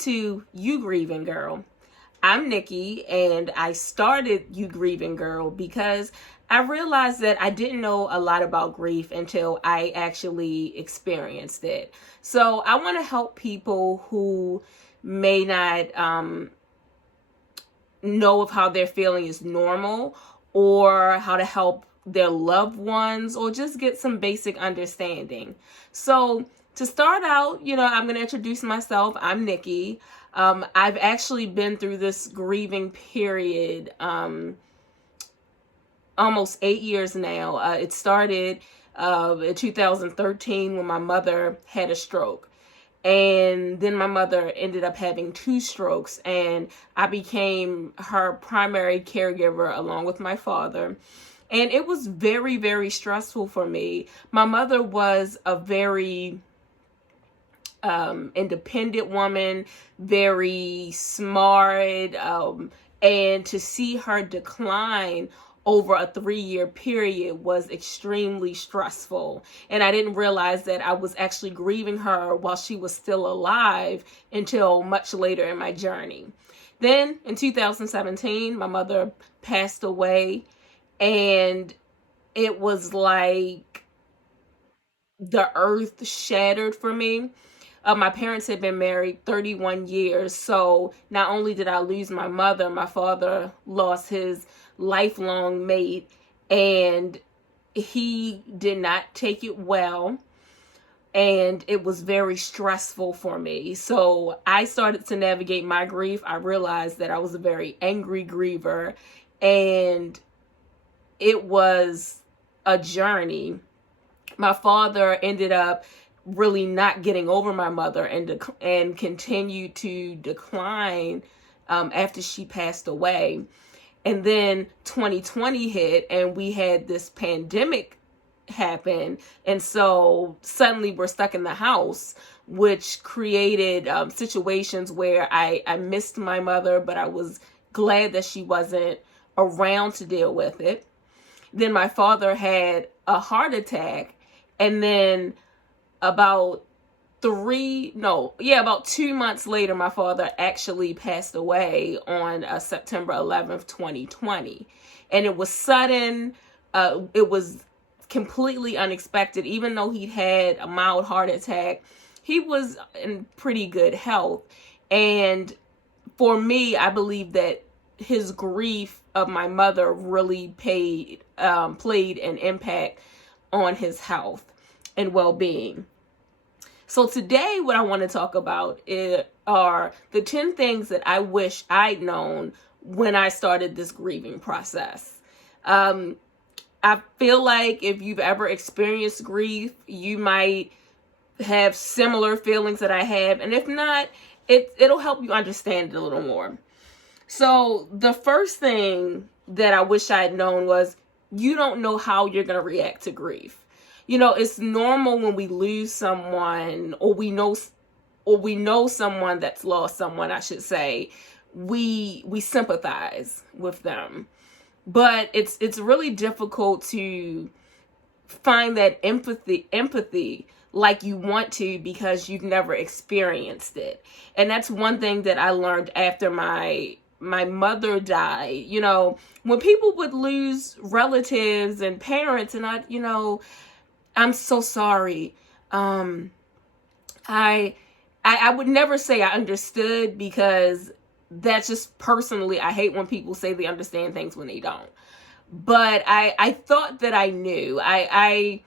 to You Grieving Girl. I'm Nikki, and I started You Grieving Girl because I realized that I didn't know a lot about grief until I actually experienced it. So I want to help people who may not know of how their feeling is normal, or how to help their loved ones, or just get some basic understanding. So to start out, I'm going to introduce myself. I'm Nikki. I've actually been through this grieving period almost 8 years now. It started in 2013 when my mother had a stroke. And then my mother ended up having 2 strokes, and I became her primary caregiver along with my father. And it was very, very stressful for me. My mother was a very independent woman, very smart, and to see her decline over a 3-year period was extremely stressful. And I didn't realize that I was actually grieving her while she was still alive until much later in my journey. Then in 2017, my mother passed away, and it was like the earth shattered for me. My parents had been married 31 years. So not only did I lose my mother, my father lost his lifelong mate, and he did not take it well. And it was very stressful for me. So I started to navigate my grief. I realized that I was a very angry griever, and it was a journey. My father ended up really not getting over my mother, and continued to decline after she passed away. And then 2020 hit, and we had this pandemic happen, and so suddenly we're stuck in the house, which created situations where I missed my mother, but I was glad that she wasn't around to deal with it. Then my father had a heart attack, and then about 2 months later, my father actually passed away on September 11th, 2020. And it was sudden. It was completely unexpected. Even though he'd had a mild heart attack, he was in pretty good health. And for me, I believe that his grief of my mother really played an impact on his health and well-being. So today, what I want to talk about are the 10 things that I wish I'd known when I started this grieving process. I feel like if you've ever experienced grief, you might have similar feelings that I have. And if not, it'll help you understand it a little more. So the first thing that I wish I'd known was, you don't know how you're going to react to grief. It's normal when we lose someone, or we know someone that's lost someone, I should say. We sympathize with them. But it's really difficult to find that empathy like you want to, because you've never experienced it. And that's one thing that I learned after my mother died. When people would lose relatives and parents, and I'm so sorry. I would never say I understood, because that's just personally, I hate when people say they understand things when they don't. But I thought that I knew. I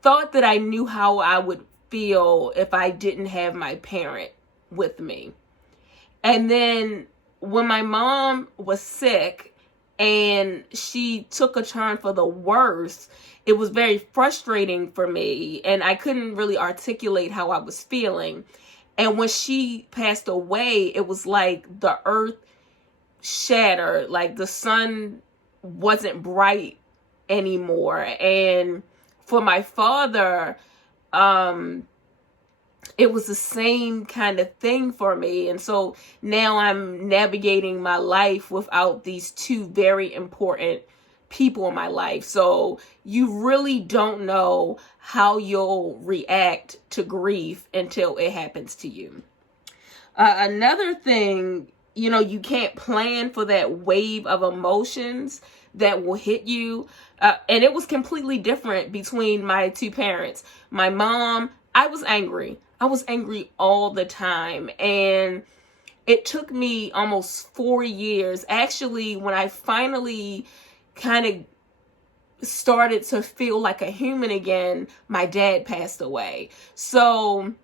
thought that I knew how I would feel if I didn't have my parent with me. And then when my mom was sick and she took a turn for the worse, it was very frustrating for me, and I couldn't really articulate how I was feeling. And when she passed away, it was like the earth shattered, like the sun wasn't bright anymore. And for my father, it was the same kind of thing for me. And so now I'm navigating my life without these 2 very important people in my life. So you really don't know how you'll react to grief until it happens to you. Another thing, you can't plan for that wave of emotions that will hit you. And it was completely different between my two parents. My mom, I was angry. I was angry all the time. And it took me almost 4 years. Actually, when I finally kind of started to feel like a human again, my dad passed away. So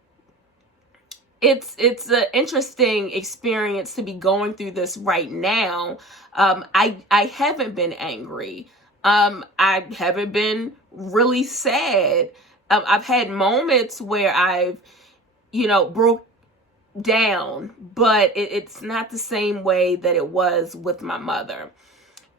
it's an interesting experience to be going through this right now. I haven't been angry. I haven't been really sad. I've had moments where I've, broke down, but it's not the same way that it was with my mother.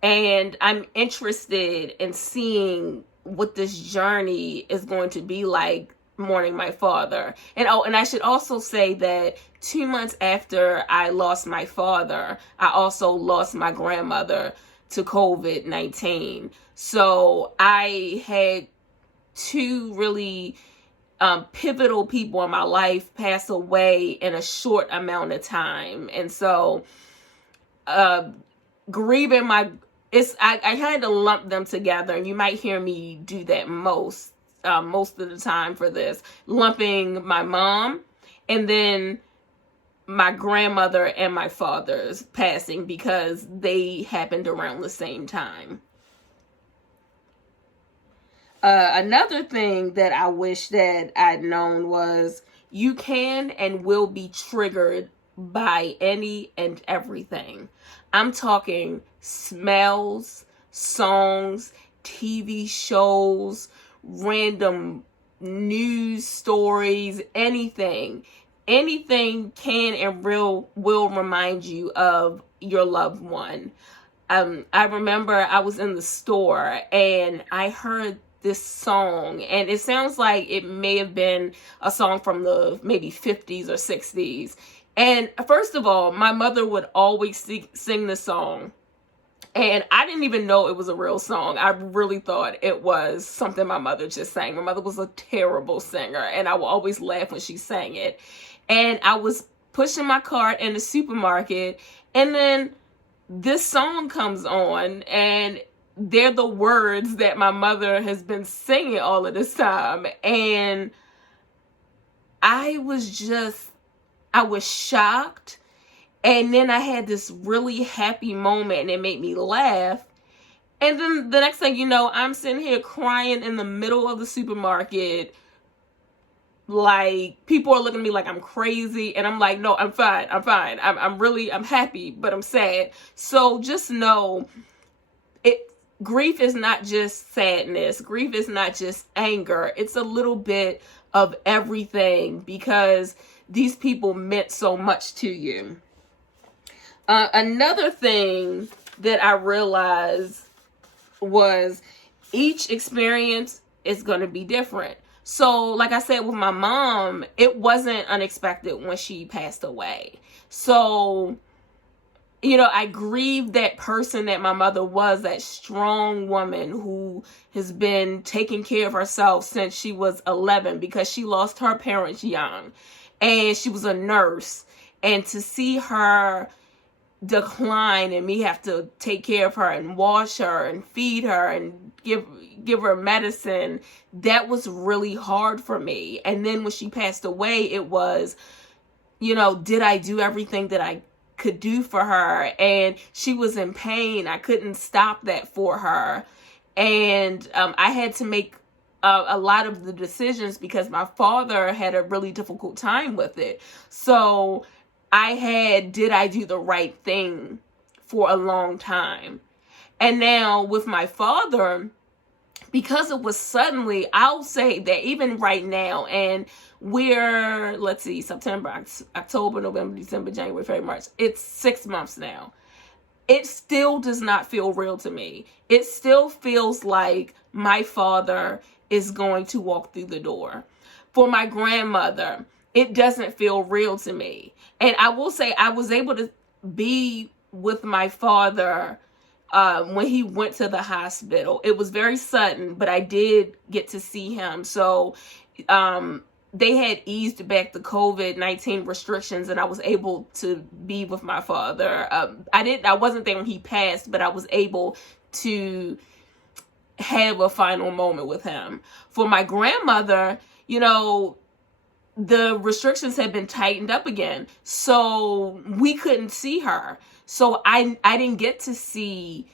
And I'm interested in seeing what this journey is going to be like mourning my father. And and I should also say that 2 months after I lost my father, I also lost my grandmother to COVID-19. So I had two really pivotal people in my life pass away in a short amount of time. And so grieving I kind of lump them together, and you might hear me do that most of the time for this, lumping my mom and then my grandmother and my father's passing, because they happened around the same time. Another thing that I wish that I'd known was you can and will be triggered by any and everything. I'm talking smells, songs, TV shows, random news stories, anything. Anything can and will remind you of your loved one. I remember I was in the store and I heard this song, and it sounds like it may have been a song from the maybe 50s or 60s. And first of all, my mother would always sing this song. And I didn't even know it was a real song. I really thought it was something my mother just sang. My mother was a terrible singer, and I would always laugh when she sang it. And I was pushing my cart in the supermarket, and then this song comes on, and they're the words that my mother has been singing all of this time. And I was shocked. And then I had this really happy moment, and it made me laugh. And then the next thing you know, I'm sitting here crying in the middle of the supermarket. Like, people are looking at me like I'm crazy. And I'm like, no, I'm fine. I'm happy, but I'm sad. So just know, grief is not just sadness. Grief is not just anger. It's a little bit of everything, because these people meant so much to you. Another thing that I realized was each experience is going to be different. So, like I said, with my mom, it wasn't unexpected when she passed away. So, I grieved that person that my mother was, that strong woman who has been taking care of herself since she was 11, because she lost her parents young, and she was a nurse. And to see her decline and me have to take care of her and wash her and feed her and give her medicine, that was really hard for me. And then when she passed away, it was, did I do everything that I could do for her? And she was in pain. I couldn't stop that for her. And I had to make a lot of the decisions, because my father had a really difficult time with it. So did I do the right thing for a long time? And now with my father, because it was suddenly, I'll say that even right now, and we're, September, October, November, December, January, February, March, it's 6 months now. It still does not feel real to me. It still feels like my father is going to walk through the door. For my grandmother, it doesn't feel real to me. And I will say, I was able to be with my father when he went to the hospital. It was very sudden, but I did get to see him. So they had eased back the COVID-19 restrictions, and I was able to be with my father. I wasn't there when he passed, but I was able to have a final moment with him. For my grandmother, the restrictions had been tightened up again, so we couldn't see her. So I didn't get to see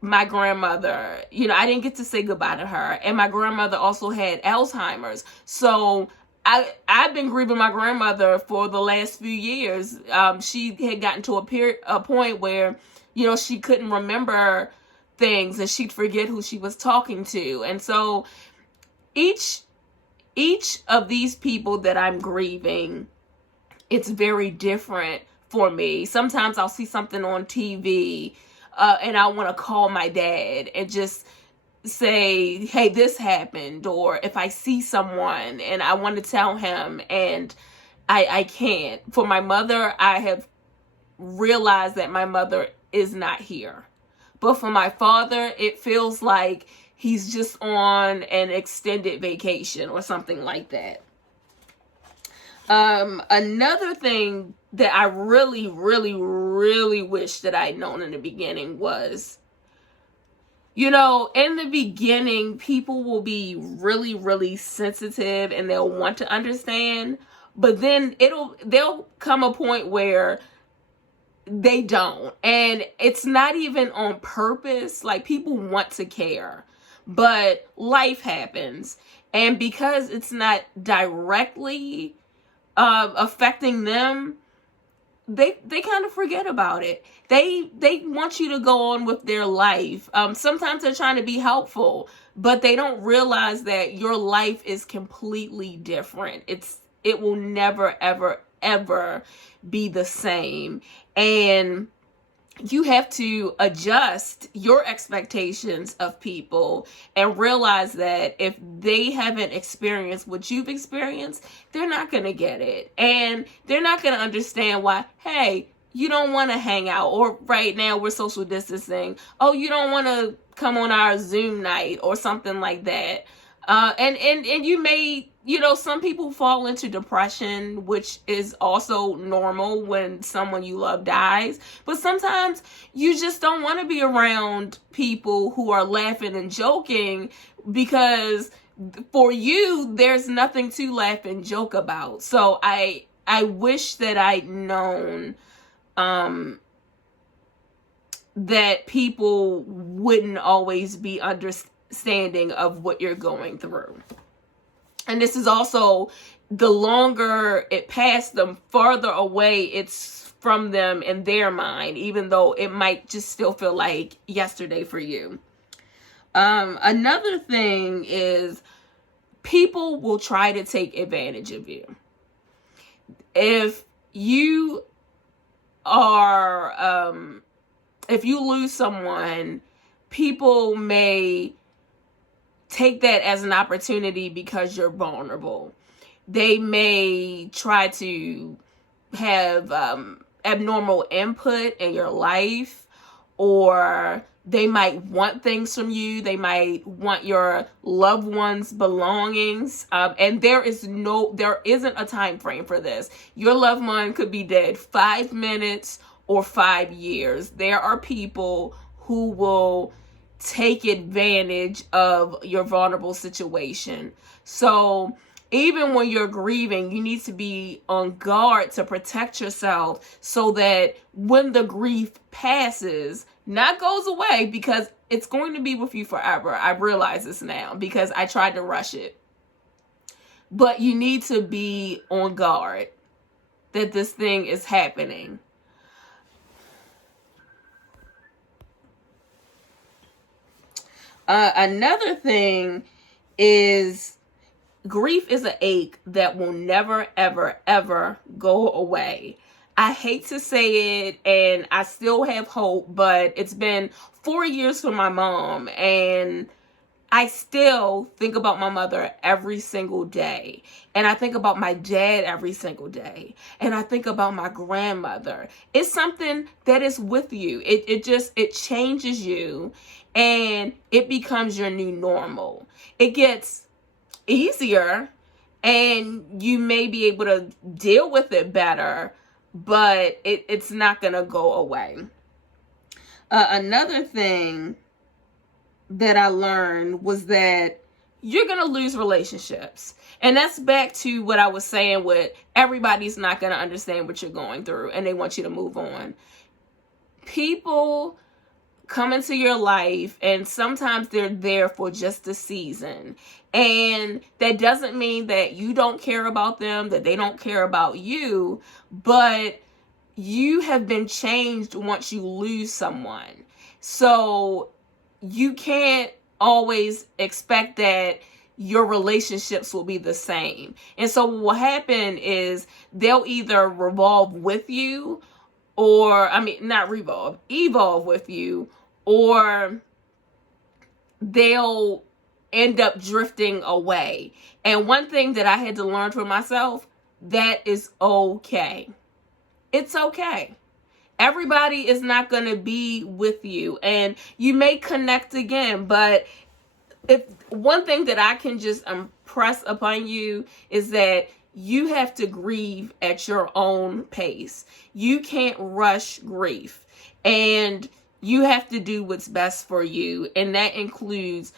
my grandmother. I didn't get to say goodbye to her. And my grandmother also had Alzheimer's. So I've been grieving my grandmother for the last few years. She had gotten to a point where, she couldn't remember things, and she'd forget who she was talking to. And so each of these people that I'm grieving, it's very different for me. Sometimes I'll see something on TV, and I want to call my dad and just say, hey, this happened. Or if I see someone and I want to tell him and I can't. For my mother, I have realized that my mother is not here. But for my father, it feels like he's just on an extended vacation or something like that. Another thing that I really, really, really wish that I'd known in the beginning was, in the beginning, people will be really, really sensitive and they'll want to understand, but then there'll come a point where they don't. And it's not even on purpose. Like, people want to care, but life happens. And because it's not directly affecting them, they kind of forget about it. They want you to go on with their life. Sometimes they're trying to be helpful, but they don't realize that your life is completely different. It will never, ever, ever be the same. And you have to adjust your expectations of people and realize that if they haven't experienced what you've experienced, they're not going to get it. And they're not going to understand why, hey, you don't want to hang out, or right now we're social distancing. Oh, you don't want to come on our Zoom night or something like that. And you may, some people fall into depression, which is also normal when someone you love dies. But sometimes you just don't want to be around people who are laughing and joking, because for you, there's nothing to laugh and joke about. So I wish that I'd known that people wouldn't always be understanding of what you're going through. And this is also, the longer it passed, the farther away it's from them in their mind, even though it might just still feel like yesterday for you. Another thing is, people will try to take advantage of you. If you lose someone, people may take that as an opportunity because you're vulnerable. They may try to have abnormal input in your life, or they might want things from you. They might want your loved ones' belongings. And there isn't a time frame for this. Your loved one could be dead 5 minutes or 5 years. There are people who will take advantage of your vulnerable situation. So even when you're grieving, you need to be on guard to protect yourself, so that when the grief passes, not goes away, because it's going to be with you forever. I realize this now because I tried to rush it. But you need to be on guard that this thing is happening. Another thing is, grief is an ache that will never, ever, ever go away. I hate to say it, and I still have hope, but it's been 4 years for my mom, and I still think about my mother every single day. And I think about my dad every single day. And I think about my grandmother. It's something that is with you. It changes you, and it becomes your new normal. It gets easier and you may be able to deal with it better, but it's not going to go away. Another thing that I learned was that you're going to lose relationships. And that's back to what I was saying with everybody's not going to understand what you're going through and they want you to move on. People come into your life and sometimes they're there for just a season. And that doesn't mean that you don't care about them, that they don't care about you, but you have been changed once you lose someone. So you can't always expect that your relationships will be the same. And so what will happen is they'll either revolve with you evolve with you, or they'll end up drifting away. And one thing that I had to learn for myself, that is okay. It's okay. Everybody is not going to be with you, and you may connect again, but if one thing that I can just impress upon you is that you have to grieve at your own pace. You can't rush grief, and you have to do what's best for you. And that includes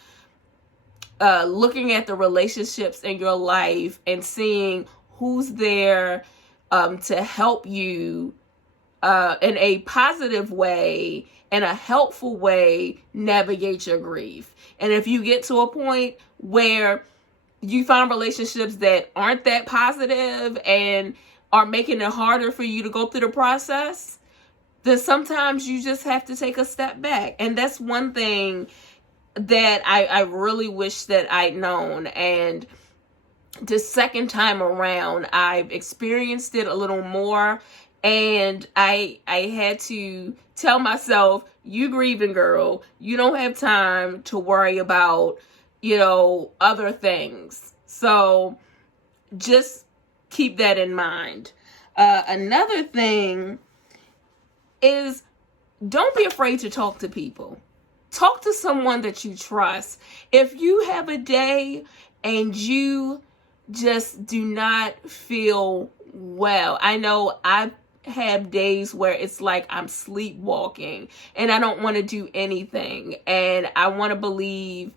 looking at the relationships in your life and seeing who's there to help you in a positive way and a helpful way navigate your grief. And if you get to a point where you find relationships that aren't that positive and are making it harder for you to go through the process, then sometimes you just have to take a step back. And that's one thing that I really wish that I'd known. And the second time around, I've experienced it a little more. And I had to tell myself, you grieving girl, you don't have time to worry about, other things. So just keep that in mind. Another thing is, don't be afraid to talk to people. Talk to someone that you trust. If you have a day and you just do not feel well, I know I have days where it's like I'm sleepwalking and I don't want to do anything, and I want to believe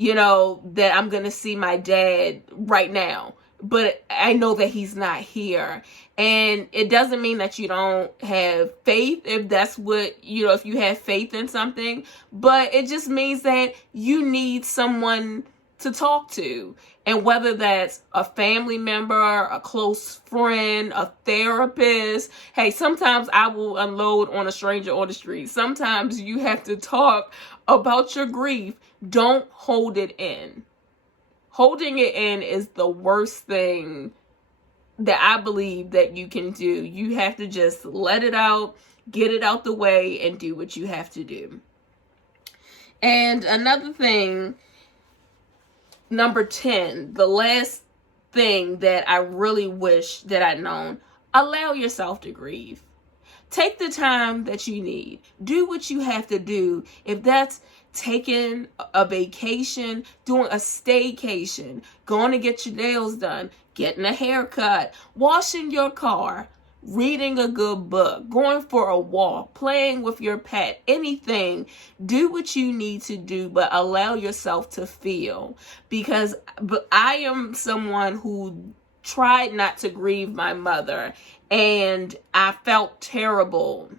that I'm going to see my dad right now, but I know that he's not here. And it doesn't mean that you don't have faith, if that's what, if you have faith in something, but it just means that you need someone to talk to. And whether that's a family member, a close friend, a therapist, hey, sometimes I will unload on a stranger on the street. Sometimes you have to talk about your grief. Don't hold it in. Holding it in is the worst thing that I believe that you can do. You have to just let it out, get it out the way, and do what you have to do. And another thing, number 10, the last thing that I really wish that I'd known, allow yourself to grieve. Take the time that you need. Do what you have to do. If that's taking a vacation, doing a staycation, going to get your nails done, getting a haircut, washing your car, reading a good book, going for a walk, playing with your pet, anything, do what you need to do, but allow yourself to feel. Because I am someone who tried not to grieve my mother, and I felt terrible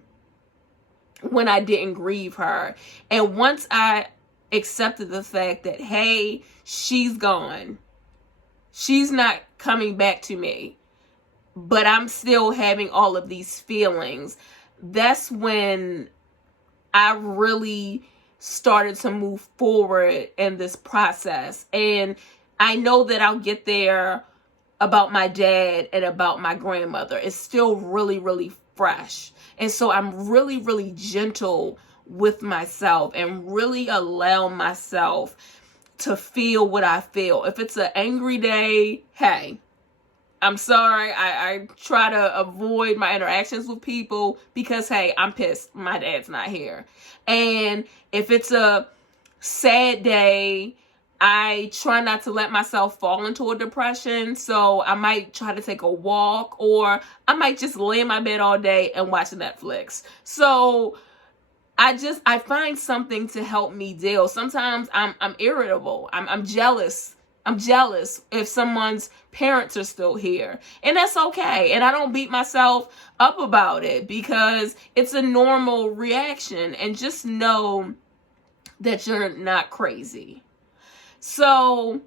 when I didn't grieve her. And once I accepted the fact that, hey, she's gone, she's not coming back to me, but I'm still having all of these feelings, that's when I really started to move forward in this process. And I know that I'll get there about my dad and about my grandmother. It's still really, really fresh. And so I'm really, really gentle with myself and really allow myself to feel what I feel. If it's an angry day, hey, I'm sorry. I try to avoid my interactions with people because, hey, I'm pissed my dad's not here. And if it's a sad day, I try not to let myself fall into a depression. So I might try to take a walk, or I might just lay in my bed all day and watch Netflix. So I find something to help me deal. Sometimes I'm irritable. I'm jealous. I'm jealous if someone's parents are still here. And that's okay. And I don't beat myself up about it, because it's a normal reaction. And just know that you're not crazy. So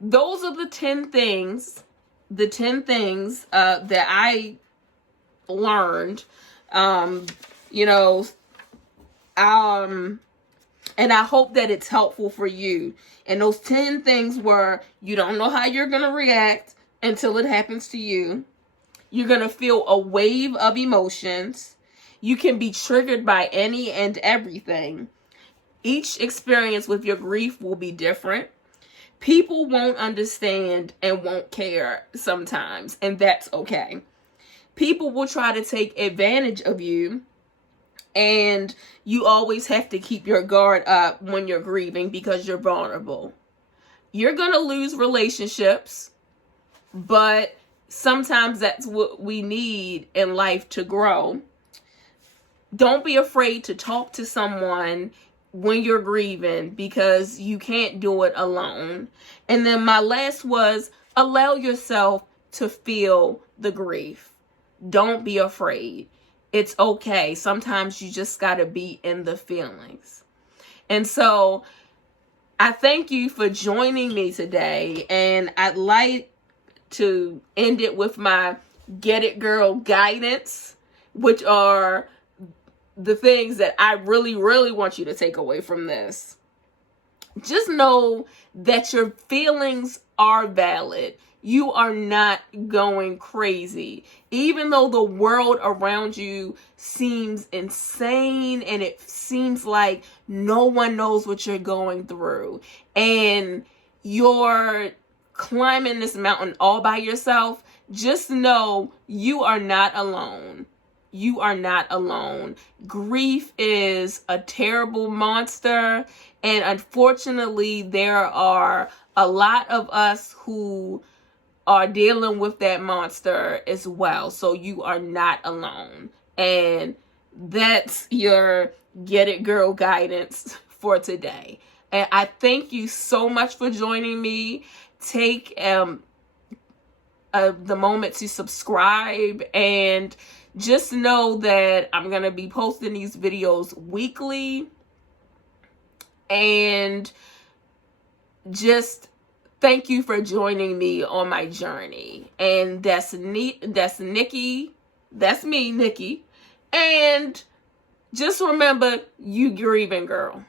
those are the 10 things that I learned, you know, and I hope that it's helpful for you. And those 10 things were: you don't know how you're going to react until it happens to you. You're going to feel a wave of emotions. You can be triggered by any and everything. Each experience with your grief will be different. People won't understand and won't care sometimes, and that's okay. People will try to take advantage of you, and you always have to keep your guard up when you're grieving, because you're vulnerable. You're going to lose relationships, but sometimes that's what we need in life to grow. Don't be afraid to talk to someone when you're grieving, because you can't do it alone. And then my last was: allow yourself to feel the grief. Don't be afraid. It's okay. Sometimes you just got to be in the feelings. And so I thank you for joining me today. And I'd like to end it with my Get It Girl guidance, which are the things that I really, really want you to take away from this. Just know that your feelings are valid. You are not going crazy. Even though the world around you seems insane and it seems like no one knows what you're going through, and you're climbing this mountain all by yourself, just know you are not alone. You are not alone. Grief is a terrible monster, and unfortunately, there are a lot of us who are dealing with that monster as well. So you are not alone. And that's your Get It Girl guidance for today. And I thank you so much for joining me. Take the moment to subscribe, and just know that I'm going to be posting these videos weekly. And just thank you for joining me on my journey. And that's Nikki. That's me, Nikki. And just remember, you grieving, girl.